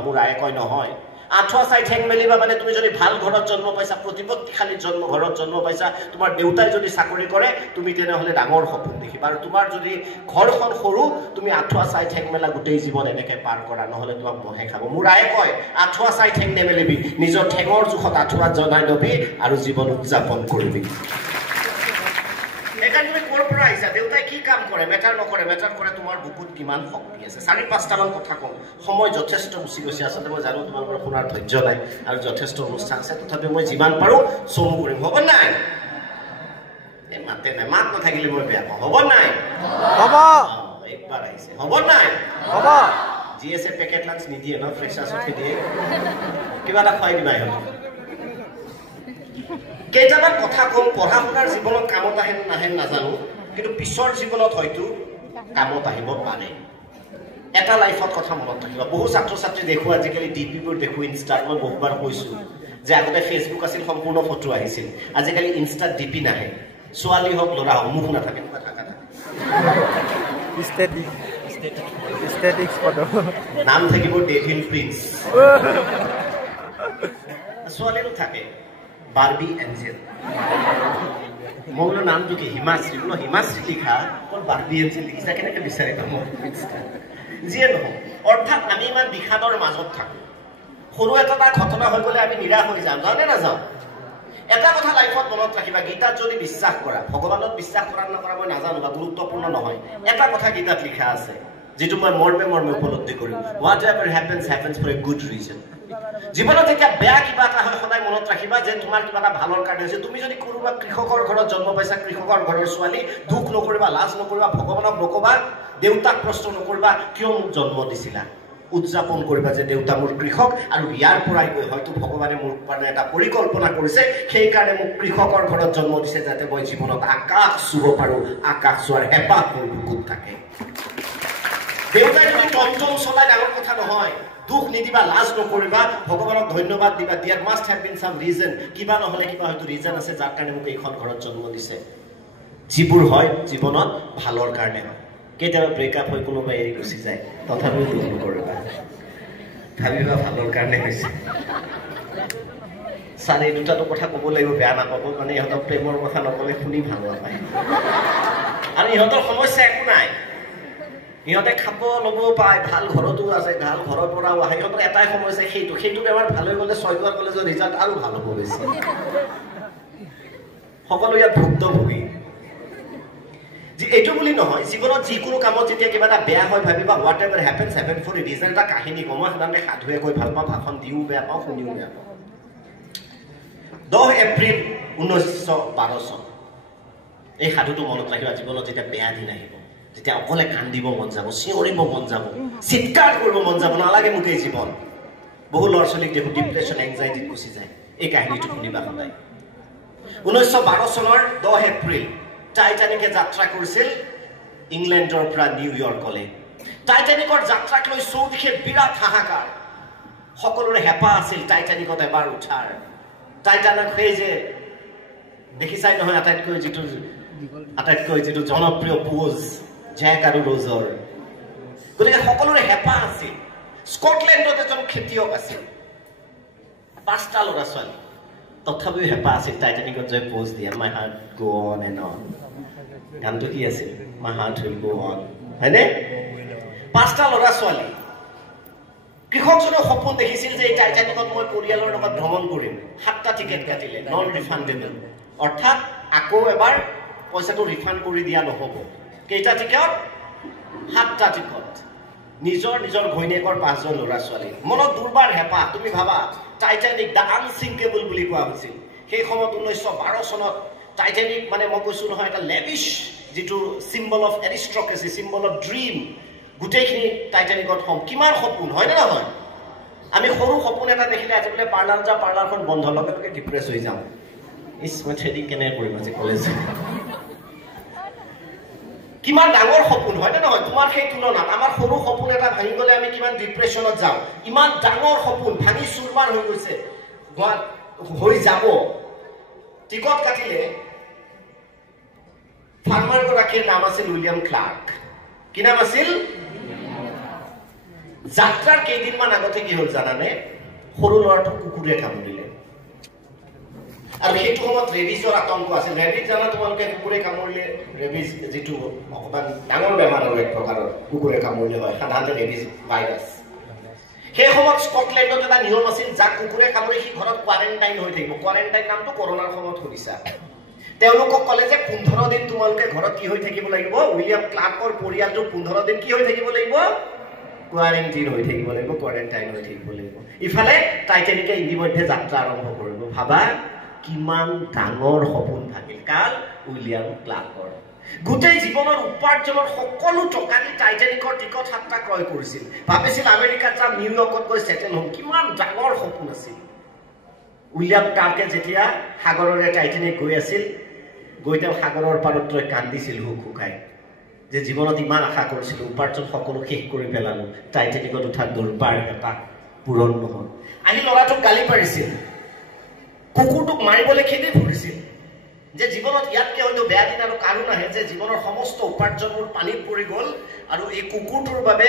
মোৰ আয়ে কয় নহয় আঠুৱা চাই ঠেং মেলিবা মানে তুমি যদি ভাল ঘৰত জন্ম পাইছা প্ৰতিপত্তিশালী ঘৰত জন্ম পাইছা তোমাৰ দেউতাই যদি চাকৰি কৰে তুমি তেনেহ'লে ডাঙৰ সপোন দেখিবা আৰু তোমাৰ যদি ঘৰখন সৰু তুমি আঠুৱা চাই ঠেং মেলা গোটেই জীৱন এনেকৈ পাৰ কৰা নহ'লে তোমাক মহে খাব মোৰ আয়ে কয় আঠুৱা চাই ঠেং নেমেলিবি নিজৰ ঠেঙৰ জোখত আঠুৱা জনাই ল'বি আৰু জীৱন উদযাপন কৰিবি এখান তুমি কোৰ পৰা আহিছা দেউতাই কি কাম কৰে মেটাৰ নকৰে মেটাৰ কৰে তোমাৰ বুকুত কিমান শক্তি আছে 4-5টামান কথা কম সময় যথেষ্ট গুচি গৈছে আচলতে মই জানো তোমালোকৰ শুনাৰ ধৈৰ্য নাই আৰু যথেষ্ট অনুষ্ঠান আছে তথাপি মই যিমান পাৰোঁ চমু কৰিম হ'ব নাই এই মাতে নাই মাত নাথাকিলে মই বেয়া পাওঁ হ'ব নাই হ'ব একবাৰ আহিছে হ'ব নাই হ'ব জি এছে পেকেট লাঞ্চ নিদিয়ে ন ফ্ৰেছাৰ্ছত দিয়ে কিবা এটা খুৱাই দিবা ইহঁতক কেইটামান কথা কম পঢ়া শুনাৰ জীৱনত কামত আহে নাহে নাজানো কিন্তু পিছৰ জীৱনত হয়তো কামত আহিব পাৰে এটা লাইফত কথা মনত ৰাখিবা বহু ছাত্ৰ ছাত্ৰী দেখো আজিকালি ডিপিবোৰ দেখো ইনষ্টাত মই বহুবাৰ কৈছোঁ যে আগতে ফেচবুক আছিল সম্পূৰ্ণ ফটো আহিছিল আজিকালি ইনষ্টাত ডিপি নাহে ছোৱালী হওক ল'ৰা হওক মুখ নাথাকে নাম থাকিব ডেভিল প্ৰিন্স ছোৱালীৰো থাকে বাৰ্বি এঞ্জেল মই বোলো নামটো কি হিমাশ্ৰী বোলো হিমাশ্ৰী লিখা অকল বাৰ্বি এঞ্জেল লিখিছা কেনেকৈ বিচাৰিবা মোৰ যিয়ে নহওক অৰ্থাৎ আমি ইমান বিষাদৰ মাজত থাকোঁ সৰু এটা ঘটনা হৈ গ'লে আমি নিৰাশ হৈ যাম যাওঁনে নাযাওঁ এটা কথা লাইফত মনত ৰাখিবা গীতাত যদি বিশ্বাস কৰা ভগৱানত বিশ্বাস কৰা নকৰা মই নাজানো বা গুৰুত্বপূৰ্ণ নহয় এটা কথা গীতাত লিখা আছে যিটো মই মৰ্মে উপলব্ধি কৰিম whatever happens happens for a good reason জীৱনত যেতিয়া বেয়া কিবা এটা হয় সদায় মনত ৰাখিবা যে তোমাৰ কিবা এটা ভালৰ কাৰণে হৈছে তুমি যদি কোনোবা কৃষকৰ ঘৰত জন্ম পাইছা কৃষকৰ ঘৰৰ ছোৱালী দুখ নকৰিবা লাজ নকৰিবা ভগৱানক নকবা দেউতাক প্ৰশ্ন নকৰিবা কিয় মোক জন্ম দিছিলা উদযাপন কৰিবা যে দেউতা মোৰ কৃষক আৰু ইয়াৰ পৰাই গৈ হয়তো ভগৱানে মোৰ কাৰণে এটা পৰিকল্পনা কৰিছে সেইকাৰণে মোক কৃষকৰ ঘৰত জন্ম দিছে যাতে মই জীৱনত আকাশ চুব পাৰোঁ আকাশ চোৱাৰ হেঁপাহ মোৰ বুকুত থাকে দেউতাই যদি টমটম চলাই ডাঙৰ কথা নহয় দুখ নিদিবা লাজ নকৰিবা ভগৱানক ধন্যবাদ দিবা there must have been some reason কিবা নহ'লে কিবা হয়তো ৰিজন আছে যাৰ কাৰণে মোক এইখন ঘৰত জন্ম দিছে যিবোৰ হয় জীৱনত ভালৰ কাৰণে হয় কেতিয়াবা ব্ৰেকআপ হৈ কোনোবাই এৰি গুচি যায় তথাপিও দুখ নকৰিবা ভাবিবা ভালৰ কাৰণে হৈছে ছাৰ এই দুটাটো কথা ক'ব লাগিব বেয়া নাপাব মানে ইহঁতক প্ৰেমৰ কথা নক'লে শুনি ভাল নাপায় আৰু ইহঁতৰ সমস্যা একো নাই ইহঁতে খাব ল'ব পায় ভাল ঘৰতো আছে ভাল ঘৰৰ পৰাও আহে ইহঁতৰ এটাই সমস্যা সেইটো বেমাৰ ভাল হৈ গ'লে 6 কলেজৰ ৰিজাল্ট আৰু ভাল হ'ব বেছি সকলো ইয়াত ভুক্তভোগী এইটো বুলি নহয় জীৱনত যিকোনো কামত যেতিয়া কিবা এটা বেয়া হয় ভাবিবা whatever happens happen for a reason এটা কাহিনী কম মই সাধাৰণতে সাধুৱে কৈ ভাল পাওঁ ভাষণ দিও বেয়া পাওঁ শুনিও বেয়া পাওঁ 10 এপ্ৰিল 1912 চন এই সাধুটো মনত ৰাখিবা জীৱনত যেতিয়া বেয়া দিন আহিব যেতিয়া অকলে কান্দিব মন যাব চিঞৰিব মন যাব চিৎকাৰ কৰিব মন যাব নালাগে মোক এই জীৱন বহু ল'ৰা ছোৱালীক দেখো ডিপ্ৰেশ্যন এংজাইটিত গুচি যায় এই কাহিনীটো শুনিবা সদায় 1912 চনৰ 10 এপ্ৰিল টাইটানিকে যাত্ৰা কৰিছিল ইংলেণ্ডৰ পৰা নিউয়ৰ্কলৈ টাইটানিকৰ যাত্ৰাক লৈ চৌদিশে বিৰাট হাহাকাৰ সকলোৰে হেঁপাহ আছিল টাইটানিকত এবাৰ উঠাৰ টাইটানিক সেই যে দেখিছাই নহয় আটাইতকৈ যিটো জনপ্ৰিয় পোজ জেক আৰু ৰ'জৰ গতিকে সকলোৰে হেঁপাহ আছিল স্কটলেণ্ডত এজন খেতিয়ক আছিল 5টা ল'ৰা ছোৱালী তথাপিও হেঁপাহ আছিল টাইটানিকত যে পোজ দিয়ে my heart go on and on গানটো কি আছিল my heart will go on হয়নে 5টা ল'ৰা ছোৱালী কৃষকজনে সপোন দেখিছিল যে এই টাইটানিকত মই পৰিয়ালৰ লগত ভ্ৰমণ কৰিম 7টা টিকেট কাটিলে নন ৰিফাণ্ডেবল অৰ্থাৎ আকৌ এবাৰ পইচাটো ৰিফাণ্ড কৰি দিয়া নহ'ব কেইটা টিকট 7টা টিকট নিজৰ ঘৈণীয়েকৰ 5জন ল'ৰা ছোৱালী মনত দুৰ্বাৰ হেঁপাহ তুমি ভাবা টাইটানিক দ্য আনচিংকেবল বুলি কোৱা হৈছিল সেই সময়ত 1912 চনত টাইটানিক মানে মই কৈছোঁ নহয় এটা লেভিছ যিটো symbol of aristocracy symbol of dream গোটেইখিনি টাইটানিকত হ'ম কিমান সপোন হয়নে নহয় আমি সৰু সপোন এটা দেখিলে আজি বোলে পাৰ্লাৰখন বন্ধ লগে লগে ডিপ্ৰেছ হৈ যাওঁ মই থ্ৰেডিং কেনেকৈ কৰিম আজি কলেজ কিমান ডাঙৰ সপোন হয়নে নহয় তোমাৰ সেই তুলনাত আমাৰ সৰু সপোন এটা ভাঙি গ'লে আমি কিমান ডিপ্ৰেশ্যনত যাওঁ ইমান ডাঙৰ সপোন ভাঙি চুৰমাৰ হৈ গৈছে হৈ যাব টিকট কাটিলে ফাৰ্মাৰগৰাকীৰ নাম আছিল উইলিয়াম ক্লাৰ্ক কি নাম আছিল যাত্ৰাৰ কেইদিনমান আগতে কি হ'ল জানানে সৰু ল'ৰাটোক কুকুৰে কামুৰিলে আৰু সেইটো সময়ত ৰেবিজৰ আতংক আছিল ৰেবিজ জানা তোমালোকে কুকুৰে কামুৰিলে ৰেবিজ যেটো অকমান ডাঙৰ বেমাৰ আৰু এক প্ৰকাৰৰ কুকুৰে কামুৰিলে হয় সাধাৰণতে ৰেবিজ ভাইৰাছ সেই সময়ত স্কটলেণ্ডত এটা নিয়ম আছিল যাক কুকুৰে কামুৰি সি ঘৰত কোৱাৰেণ্টাইন হৈ থাকিব কোৱাৰেণ্টাইন নামটো কৰোনাৰ সময়ত শুনিছা তেওঁলোকক ক'লে যে 15 দিন তোমালোকে ঘৰত কি হৈ থাকিব লাগিব উইলিয়াম ক্লাৰ্কৰ পৰিয়ালটো 15 দিন কি হৈ থাকিব লাগিব কোৱাৰেণ্টাইন হৈ থাকিব লাগিব ইফালে টাইটানিকে ইতিমধ্যে যাত্ৰা আৰম্ভ কৰিব ভাবা কিমান ডাঙৰ সপোন ভাগিল কাল উইলিয়াম ক্লাৰ্কৰ গোটেই জীৱনৰ উপাৰ্জনৰ সকলো টকা দি টাইটানিকৰ টিকট হাতটা ক্ৰয় কৰিছিল ভাবিছিল আমেৰিকাত যাম নিউয়ৰ্কত গৈ সেটেল হ'ম কিমান ডাঙৰ সপোন আছিল উইলিয়াম ক্লাৰ্কে যেতিয়া সাগৰৰে টাইটানিক গৈ আছিল গৈ তেওঁ সাগৰৰ পাৰত ৰৈ কান্দিছিল হুকুকাই যে জীৱনত ইমান আশা কৰিছিল উপাৰ্জন সকলো শেষ কৰি পেলালো টাইটানিকত উঠা দুৰ্বাৰ এটা পূৰণ নহল আহি ল'ৰাটোক গালি পাৰিছিল কুকুৰটোক মাৰিবলৈ খেদি ফুৰিছিল যে জীৱনত ইয়াতকে হয়তো বেয়া দিন আৰু কাৰো নাহে যে জীৱনৰ সমস্ত উপাৰ্জনবোৰ পানীত পৰি গ'ল আৰু এই কুকুৰটোৰ বাবে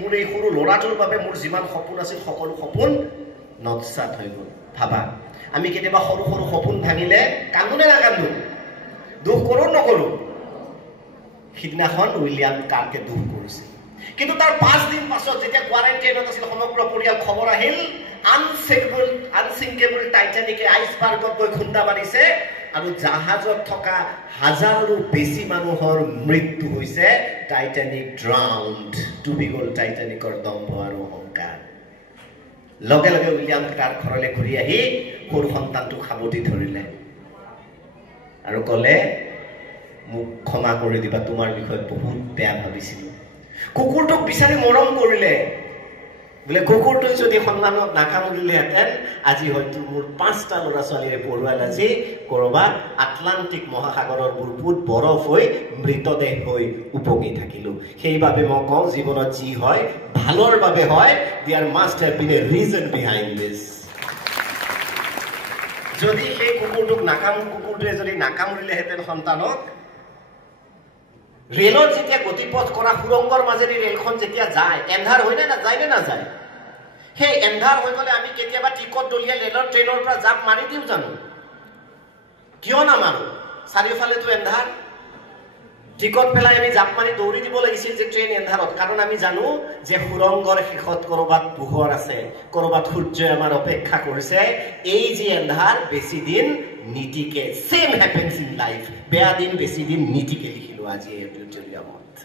মোৰ এই সৰু ল'ৰাটোৰ বাবে মোৰ যিমান সপোন আছিল সকলো সপোন নৎসাত হৈ গ'ল ভাবা আমি কেতিয়াবা সৰু সৰু সপোন ভাঙিলে কান্দো নে নাকান্দো দুখ কৰোঁ নকৰোঁ সিদিনাখন উইলিয়াম ক্লাৰ্কে দুখ কৰিছিল কিন্তু তাৰ 5 দিন পাছত যেতিয়া কোৱাৰেণ্টাইনত আছিল সমগ্ৰ পৰিয়াল খবৰ আহিল আনচিংকেবল টাইটানিকে আইচবাৰ্গত গৈ খুন্দা মাৰিছে আৰু জাহাজত থকা হাজাৰৰো বেছি মানুহৰ মৃত্যু হৈছে টাইটানিক ড্ৰাউন্ড ডুবি গ'ল টাইটানিকৰ দম্ভ আৰু অহংকাৰ লগে লগে উইলিয়াম ক্লাৰ্ক ঘৰলৈ ঘূৰি আহি সৰু সন্তানটোক সাবতি ধৰিলে আৰু ক'লে মোক ক্ষমা কৰি দিবা তোমাৰ বিষয়ে বহুত বেয়া ভাবিছিলো কুকুৰটোক বিচাৰি মৰম কৰিলে বোলে কুকুৰটোক যদি সন্মানত নাকামুৰিলেহেঁতেন আজি হয়তো মোৰ 5টা ল'ৰা ছোৱালীয়ে পৰুৱাল আজি কৰবাত আটলান্টিক মহাসাগৰৰ বুকুত বৰফ হৈ মৃতদেহ হৈ উপঙি থাকিলো সেইবাবে মই কওঁ জীৱনত যি হয় ভালৰ বাবে হয় there must have been a reason behind this যদি সেই কুকুৰটোৱে যদি নাকামুৰিলেহেঁতেন সন্তানক ৰেলৰ যেতিয়া গতিপথ কৰা সুৰংগৰ মাজেদি ৰেলখন যেতিয়া যায় এন্ধাৰ হয় নে নাযায় নে নাযায় সেই এন্ধাৰ হৈ গ'লে আমি কেতিয়াবা টিকট দলিয়াই ৰেলৰ ট্ৰেইনৰ পৰা জাপ মাৰি দিওঁ জানো কিয় নামাৰো চাৰিওফালেতো এন্ধাৰ টিকট পেলাই আমি জাপ মাৰি দৌৰি দিব লাগিছিল যে ট্ৰেইন এন্ধাৰত কাৰণ আমি জানো যে সুৰংগৰ শেষত কৰবাত পোহৰ আছে কৰবাত সূৰ্যই আমাৰ অপেক্ষা কৰিছে এই যে এন্ধাৰ বেছি দিন নীতিকে সেম হ্যাপেন্স ইন লাইফ বেয়া দিন বেছি দিন নীতিকে লিখিলো আজি এই প্লুটোনিয়ামত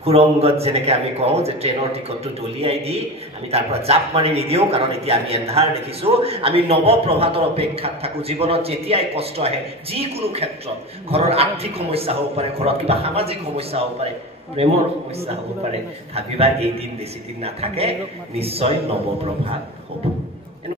সুৰংগত যেনেকৈ আমি কওঁ যে ট্ৰেইনৰ টিকটটো দলিয়াই দি আমি তাৰ পৰা জাপ মাৰি নিদিওঁ কাৰণ এতিয়া আমি এন্ধাৰ দেখিছোঁ আমি নৱপ্ৰভাতৰ অপেক্ষাত থাকোঁ জীৱনত যেতিয়াই কষ্ট আহে যিকোনো ক্ষেত্ৰত ঘৰৰ আৰ্থিক সমস্যা হ'ব পাৰে ঘৰত কিবা সামাজিক সমস্যা হ'ব পাৰে প্ৰেমৰ সমস্যা হ'ব পাৰে ভাবিবা এই দিন বেছি দিন নাথাকে নিশ্চয় নৱপ্ৰভাত হ'ব